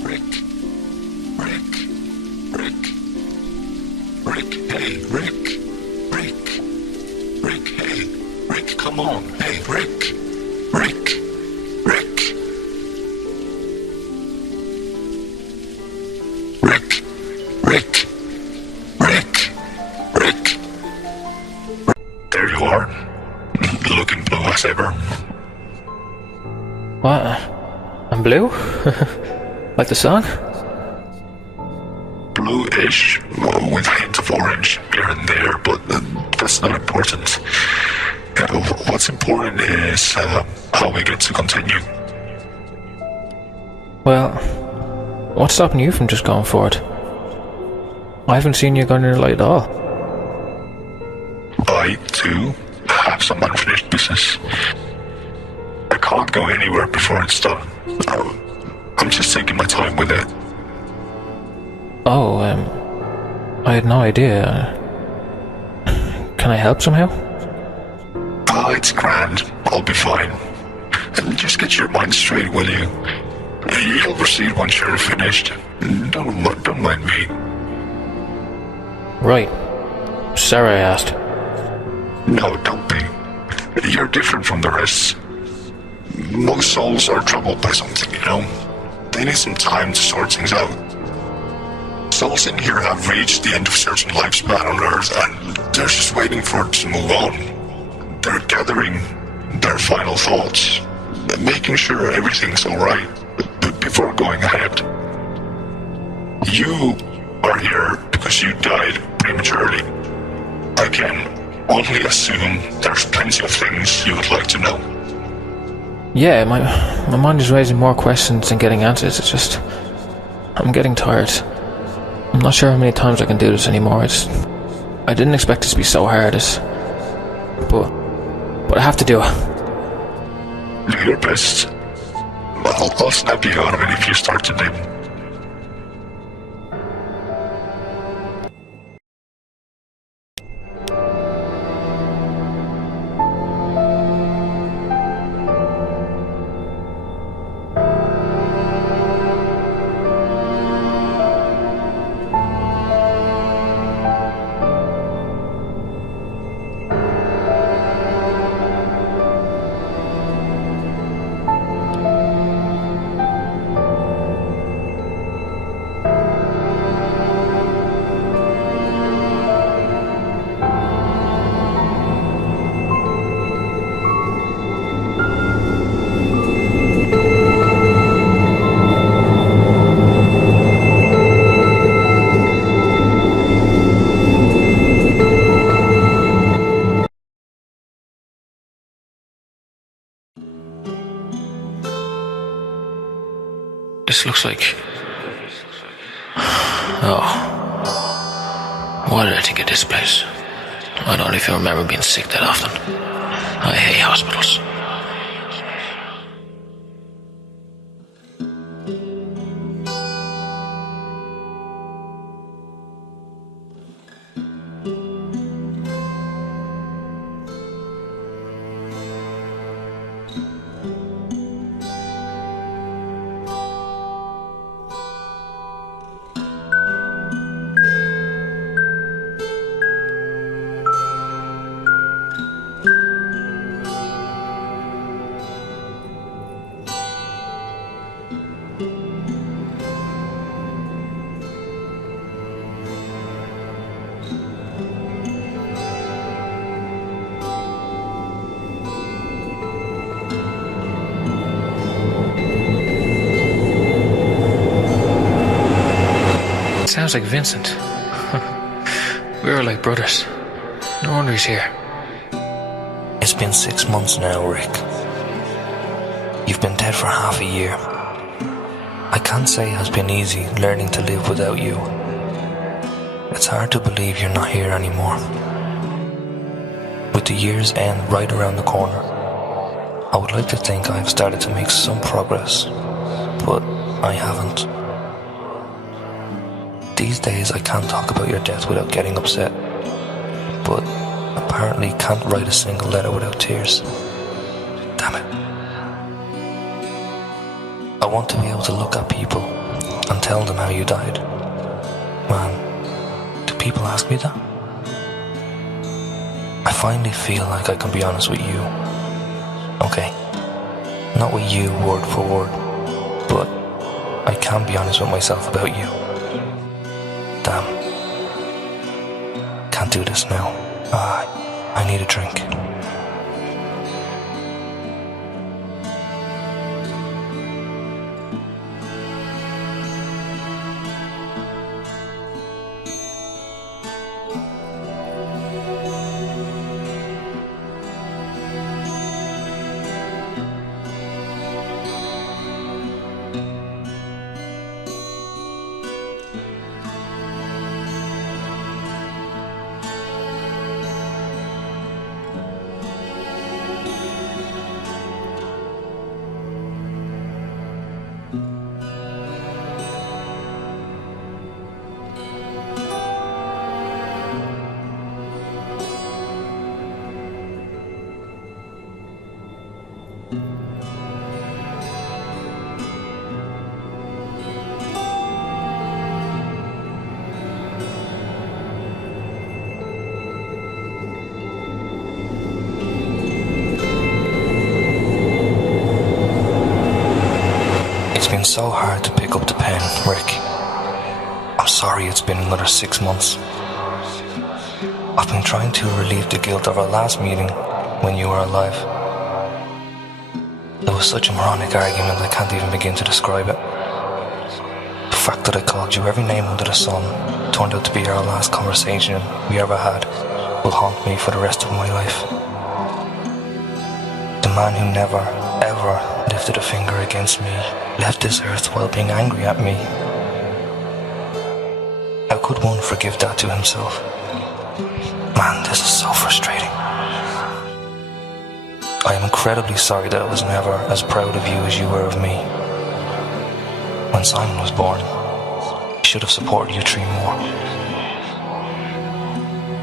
Rick, Rick, Rick, Rick, hey, Rick, Rick, Rick, hey, Rick, come on, hey, Rick, Rick, Rick, Rick, Rick, Rick, Rick. There you are, looking blue as ever. What? I'm blue? Like the song? Bluish, with a hint of orange here and there, but that's not important. What's important is how we get to continue. Well, what's stopping you from just going for it? I haven't seen you going in your light at all. I, too, have some unfinished business. I can't go anywhere before it's done. I'm just taking my time with it. Oh, I had no idea. Can I help somehow? It's grand. I'll be fine. And just get your mind straight, will you? You'll proceed once you're finished. Don't mind me. Right. Sorry I asked. No, don't be. You're different from the rest. Most souls are troubled by something, you know? They need some time to sort things out. Souls in here have reached the end of certain lifespan on Earth, and they're just waiting for it to move on. They're gathering their final thoughts, making sure everything's alright before going ahead. You are here because you died prematurely. I can only assume there's plenty of things you would like to know. Yeah, my mind is raising more questions than getting answers. It's just... I'm getting tired. I'm not sure how many times I can do this anymore. I didn't expect this to be so hard. But I have to do it. Do your best. I'll snap you out of it if you start to dim. This looks like... Oh. What did I think of this place? I don't even remember being sick that often. I hate hospitals. Sounds like Vincent. We were like brothers. No wonder he's here. It's been 6 months now, Rick. You've been dead for half a year. I can't say it has been easy learning to live without you. It's hard to believe you're not here anymore. With the year's end right around the corner, I would like to think I've started to make some progress, but I haven't. These days I can't talk about your death without getting upset, but apparently can't write a single letter without tears. Damn it. I want to be able to look at people and tell them how you died. Man, do people ask me that? I finally feel like I can be honest with you. Okay, not with you word for word, but I can be honest with myself about you. Damn. Can't do this now. I need a drink. It's been so hard to pick up the pen, Rick. I'm sorry it's been another 6 months. I've been trying to relieve the guilt of our last meeting when you were alive. It was such a moronic argument I can't even begin to describe it. The fact that I called you every name under the sun turned out to be our last conversation we ever had will haunt me for the rest of my life. The man who never, ever lifted a finger against me left this earth while being angry at me. How could one forgive that to himself? Man, this is so frustrating. I am incredibly sorry that I was never as proud of you as you were of me. When Simon was born, I should have supported you 3 more.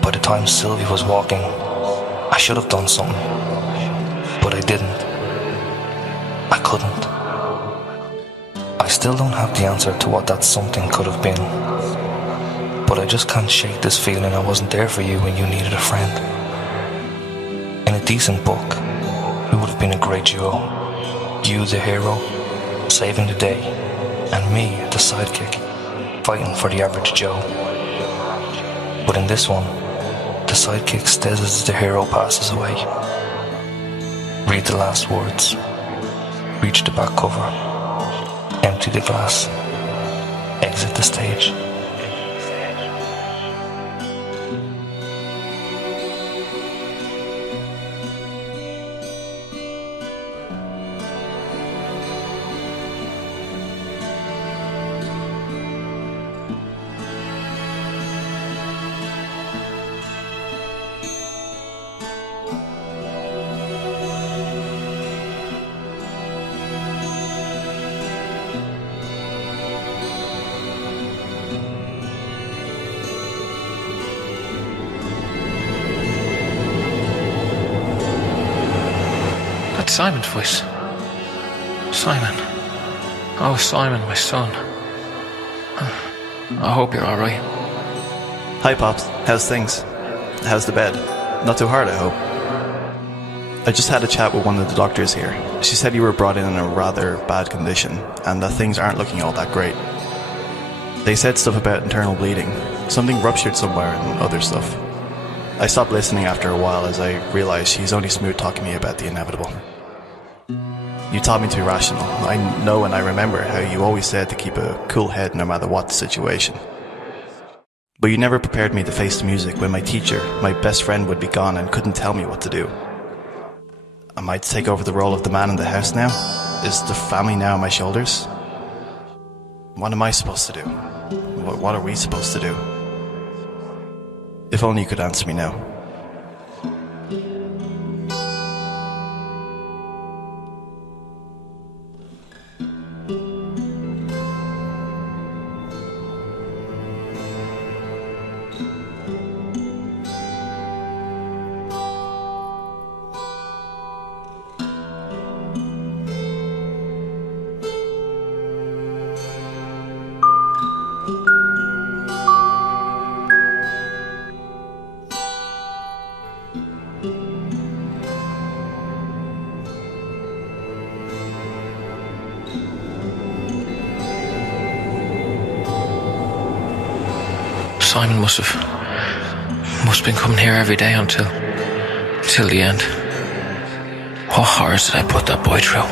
By the time Sylvie was walking, I should have done something. But I didn't. I couldn't. I still don't have the answer to what that something could have been. But I just can't shake this feeling I wasn't there for you when you needed a friend. In a decent book, we would have been a great duo. You the hero, saving the day, and me the sidekick, fighting for the average Joe. But in this one, the sidekick stays as the hero passes away. Read the last words. Reach the back cover. Empty the glass. Exit the stage. Simon's voice. Simon. Oh, Simon, my son. I hope you're alright. Hi, Pops. How's things? How's the bed? Not too hard, I hope. I just had a chat with one of the doctors here. She said you were brought in a rather bad condition, and that things aren't looking all that great. They said stuff about internal bleeding. Something ruptured somewhere and other stuff. I stopped listening after a while as I realised she's only smooth-talking me about the inevitable. You taught me to be rational. I know and I remember how you always said to keep a cool head no matter what the situation. But you never prepared me to face the music when my teacher, my best friend, would be gone and couldn't tell me what to do. Am I to take over the role of the man in the house now? Is the family now on my shoulders? What am I supposed to do? What are we supposed to do? If only you could answer me now. Simon must have been coming here every day until the end. What horrors did I put that boy through?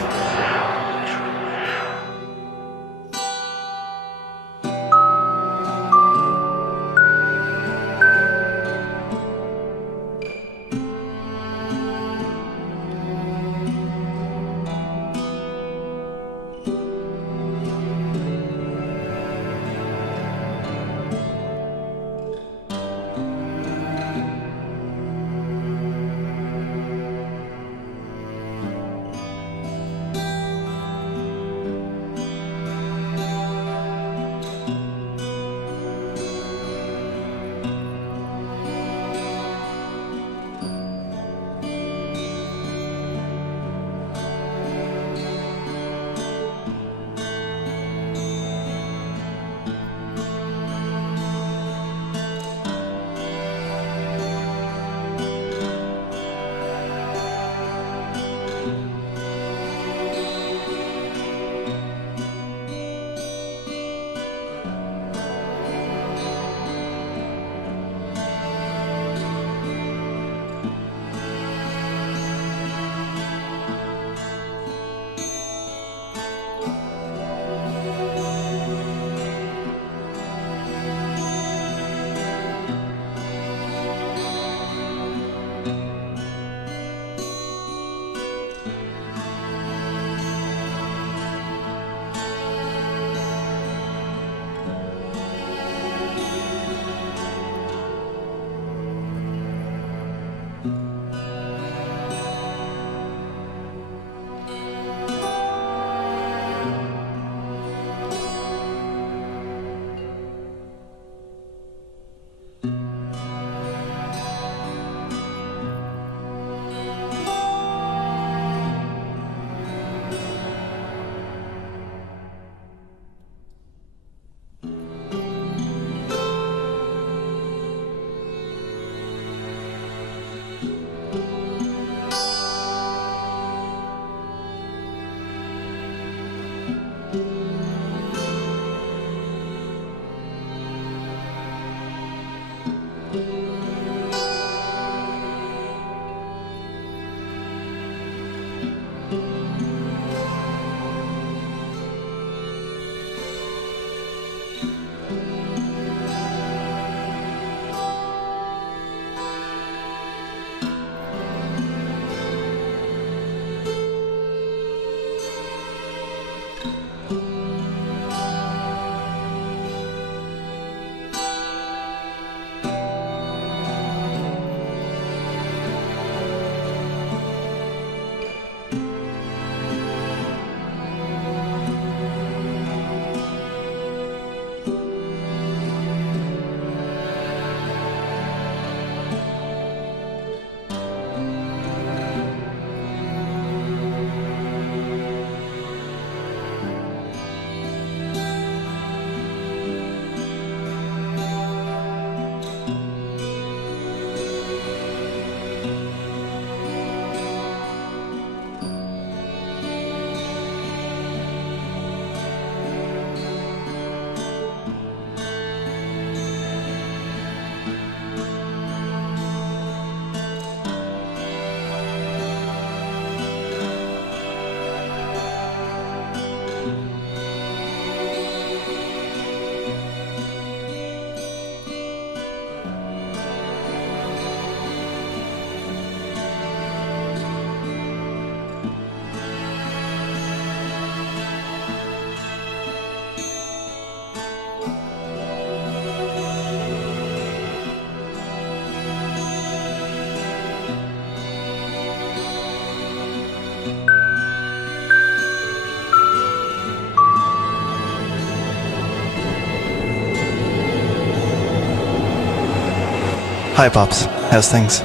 Hi, Pops. How's things?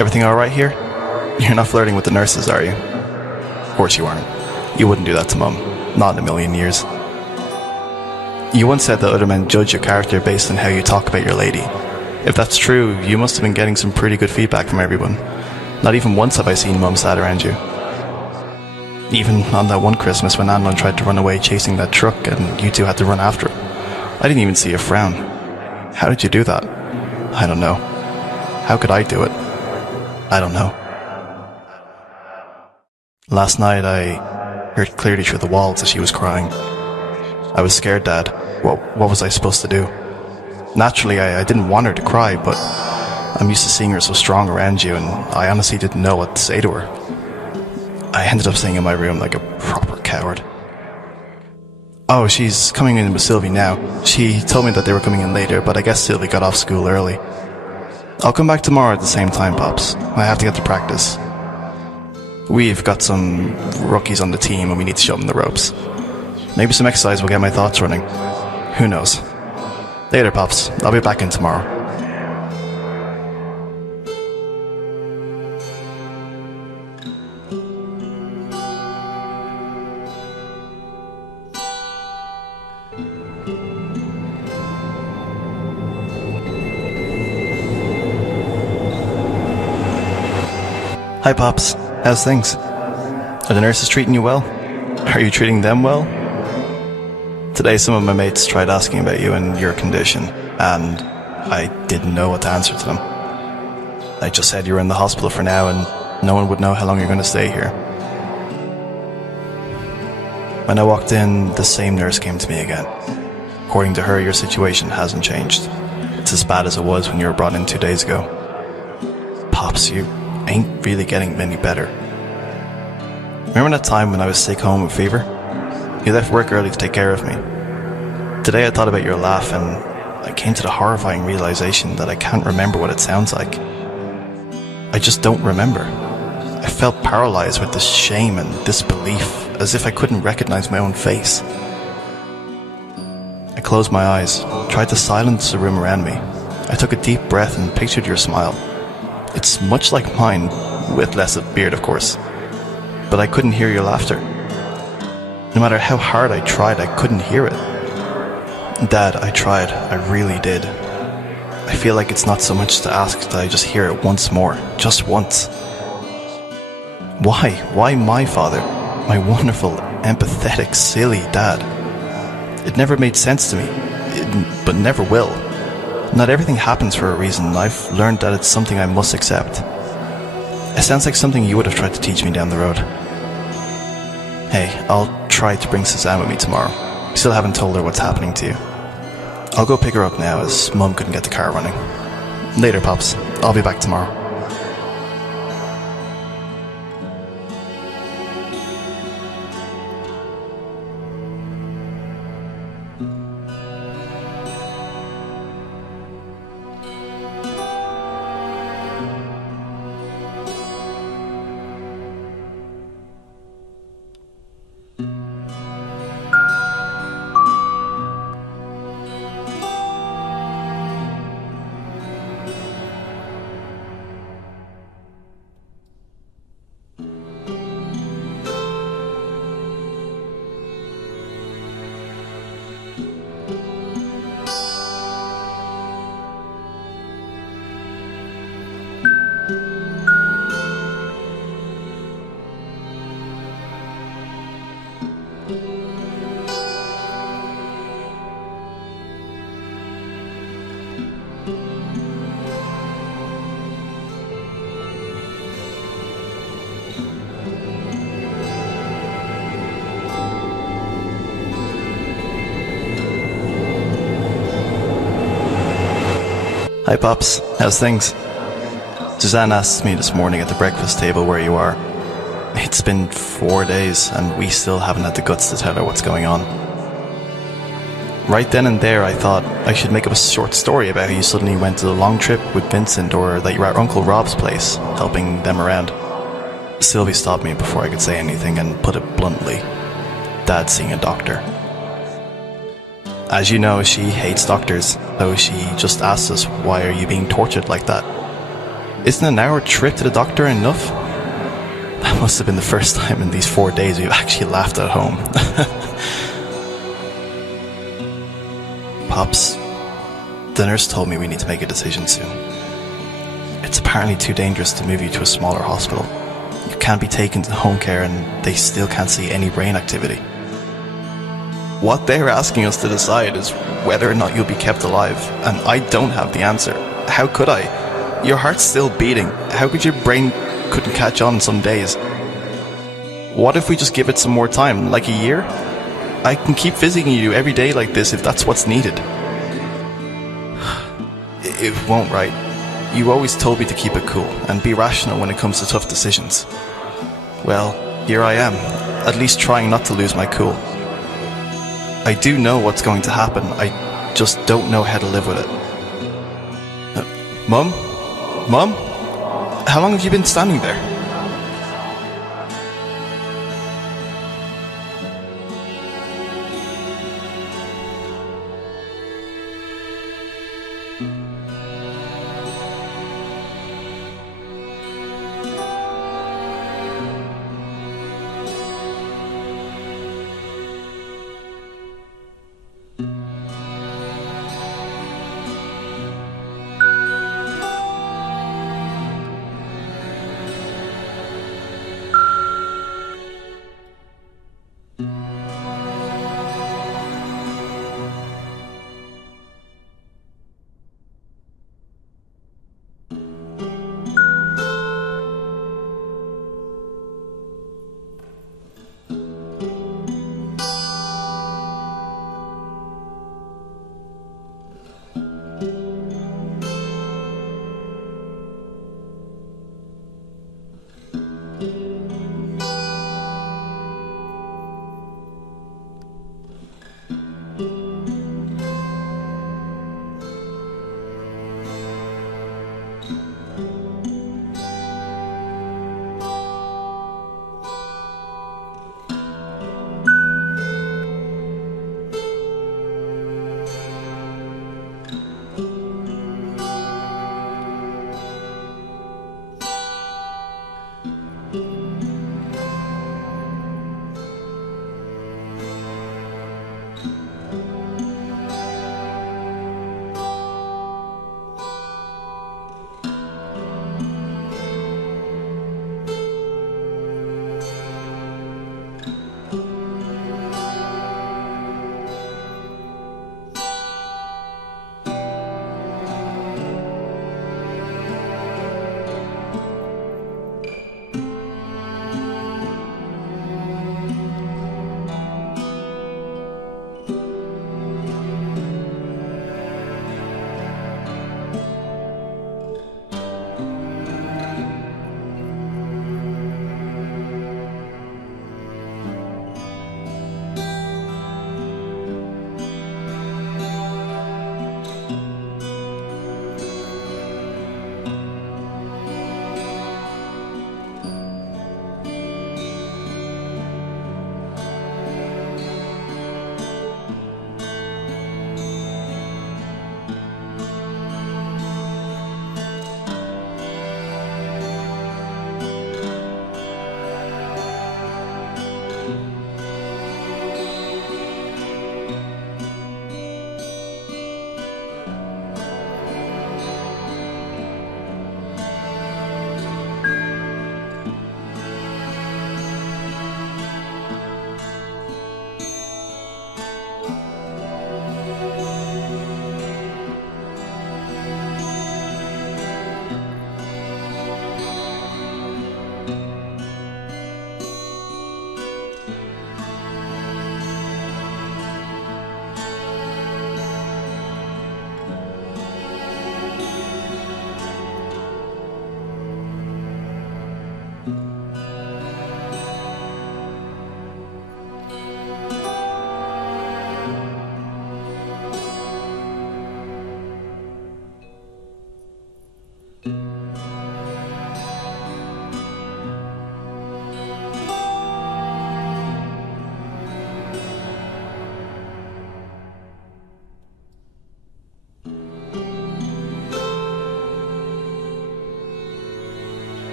Everything alright here? You're not flirting with the nurses, are you? Of course you aren't. You wouldn't do that to Mum. Not in a million years. You once said that other men judge your character based on how you talk about your lady. If that's true, you must have been getting some pretty good feedback from everyone. Not even once have I seen Mum sad around you. Even on that one Christmas when Amnon tried to run away chasing that truck and you two had to run after him. I didn't even see a frown. How did you do that? I don't know. How could I do it? I don't know. Last night I heard clearly through the walls that she was crying. I was scared, Dad. What was I supposed to do? Naturally, I didn't want her to cry, but I'm used to seeing her so strong around you, and I honestly didn't know what to say to her. I ended up staying in my room like a proper coward. Oh, she's coming in with Sylvie now. She told me that they were coming in later, but I guess Sylvie got off school early. I'll come back tomorrow at the same time, Pops. I have to get to practice. We've got some rookies on the team and we need to show them the ropes. Maybe some exercise will get my thoughts running. Who knows? Later, Pops. I'll be back in tomorrow. Hi, Pops. How's things? Are the nurses treating you well? Are you treating them well? Today some of my mates tried asking about you and your condition, and I didn't know what to answer to them. I just said you were in the hospital for now and no one would know how long you're going to stay here. When I walked in, the same nurse came to me again. According to her, your situation hasn't changed. It's as bad as it was when you were brought in 2 days ago. Pops, you ain't really getting any better. Remember that time when I was sick home with fever? You left work early to take care of me. Today I thought about your laugh and I came to the horrifying realization that I can't remember what it sounds like. I just don't remember. I felt paralyzed with this shame and disbelief, as if I couldn't recognize my own face. I closed my eyes, tried to silence the room around me. I took a deep breath and pictured your smile. It's much like mine, with less of beard, of course. But I couldn't hear your laughter. No matter how hard I tried, I couldn't hear it. Dad, I tried. I really did. I feel like it's not so much to ask that I just hear it once more. Just once. Why? Why my father? My wonderful, empathetic, silly dad. It never made sense to me. But never will. Not everything happens for a reason. I've learned that it's something I must accept. It sounds like something you would have tried to teach me down the road. Hey, I'll try to bring Suzanne with me tomorrow. Still haven't told her what's happening to you. I'll go pick her up now as Mum couldn't get the car running. Later, Pops. I'll be back tomorrow. Hi, Pops. How's things? Suzanne asked me this morning at the breakfast table where you are. It's been 4 days and we still haven't had the guts to tell her what's going on. Right then and there I thought I should make up a short story about how you suddenly went to a long trip with Vincent, or that you were at Uncle Rob's place, helping them around. Sylvie stopped me before I could say anything and put it bluntly. Dad's seeing a doctor. As you know, she hates doctors, so she just asked us, why are you being tortured like that? Isn't an hour trip to the doctor enough? That must have been the first time in these 4 days we've actually laughed at home. Pops, the nurse told me we need to make a decision soon. It's apparently too dangerous to move you to a smaller hospital. You can't be taken to home care and they still can't see any brain activity. What they're asking us to decide is whether or not you'll be kept alive, and I don't have the answer. How could I? Your heart's still beating. How could your brain couldn't catch on some days? What if we just give it some more time, like a year? I can keep visiting you every day like this if that's what's needed. It won't, right? You always told me to keep it cool and be rational when it comes to tough decisions. Well, here I am, at least trying not to lose my cool. I do know what's going to happen, I just don't know how to live with it. Mum? Mum? How long have you been standing there?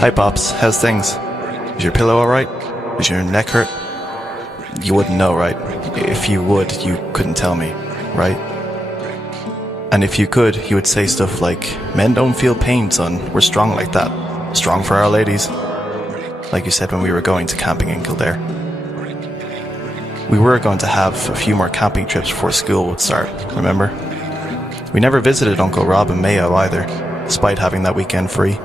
Hi, Pops. How's things? Is your pillow alright? Is your neck hurt? You wouldn't know, right? If you would, you couldn't tell me, right? And if you could, you would say stuff like, men don't feel pain, son. We're strong like that. Strong for our ladies. Like you said when we were going to camping in Kildare. We were going to have a few more camping trips before school would start, remember? We never visited Uncle Rob and Mayo either, despite having that weekend free.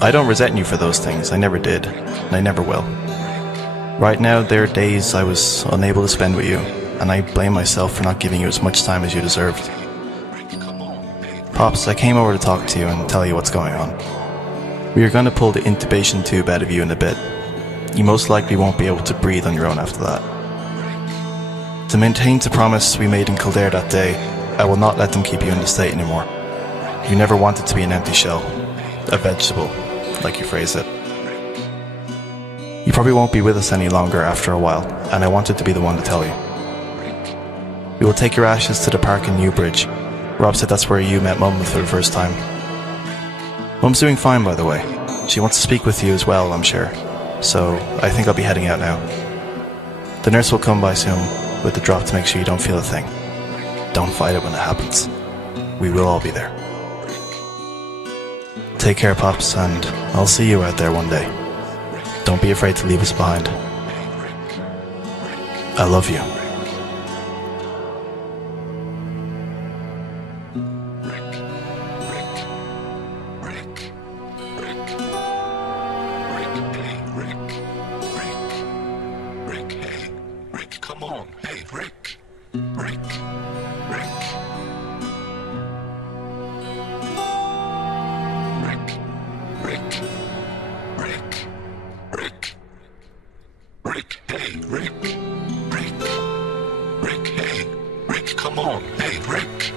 I don't resent you for those things. I never did, and I never will. Right now, there are days I was unable to spend with you, and I blame myself for not giving you as much time as you deserved. Pops, I came over to talk to you and tell you what's going on. We are going to pull the intubation tube out of you in a bit. You most likely won't be able to breathe on your own after that. To maintain the promise we made in Kildare that day, I will not let them keep you in the state anymore. You never wanted to be an empty shell. A vegetable, like you phrase it. You probably won't be with us any longer after a while, and I wanted to be the one to tell you. We will take your ashes to the park in Newbridge. Rob said that's where you met Mum for the first time. Mum's doing fine, by the way. She wants to speak with you as well, I'm sure. So, I think I'll be heading out now. The nurse will come by soon with the drop to make sure you don't feel a thing. Don't fight it when it happens. We will all be there. Take care, Pops, and I'll see you out there one day. Don't be afraid to leave us behind. I love you. Rick, come on. Hey, Rick. Rick. Hey, Rick, come on. Hey, Rick.